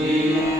Amém.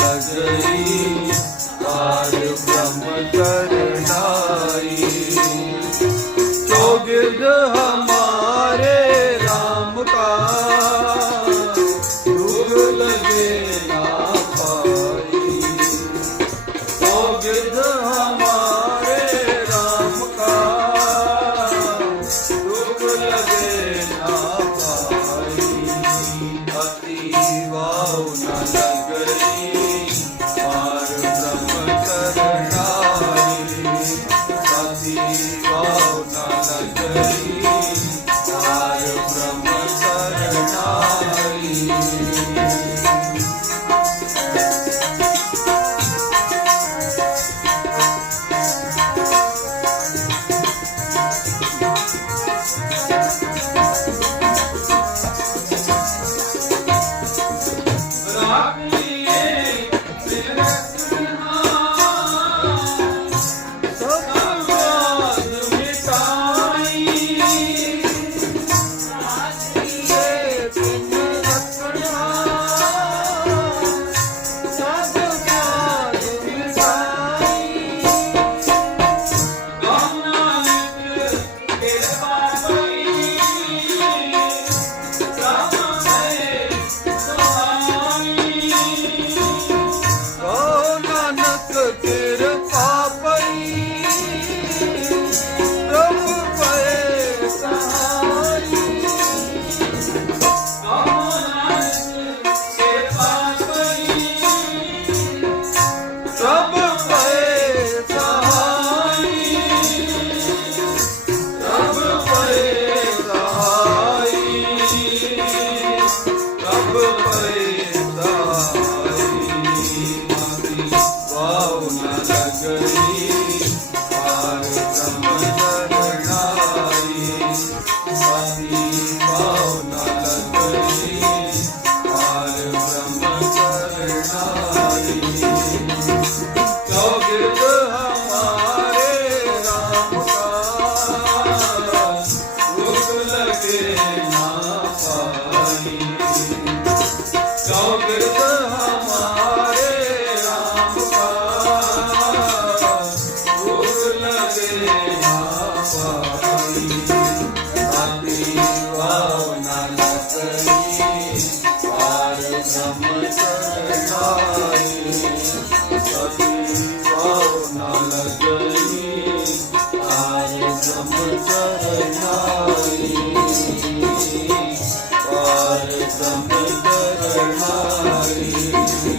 Deus. Thank you.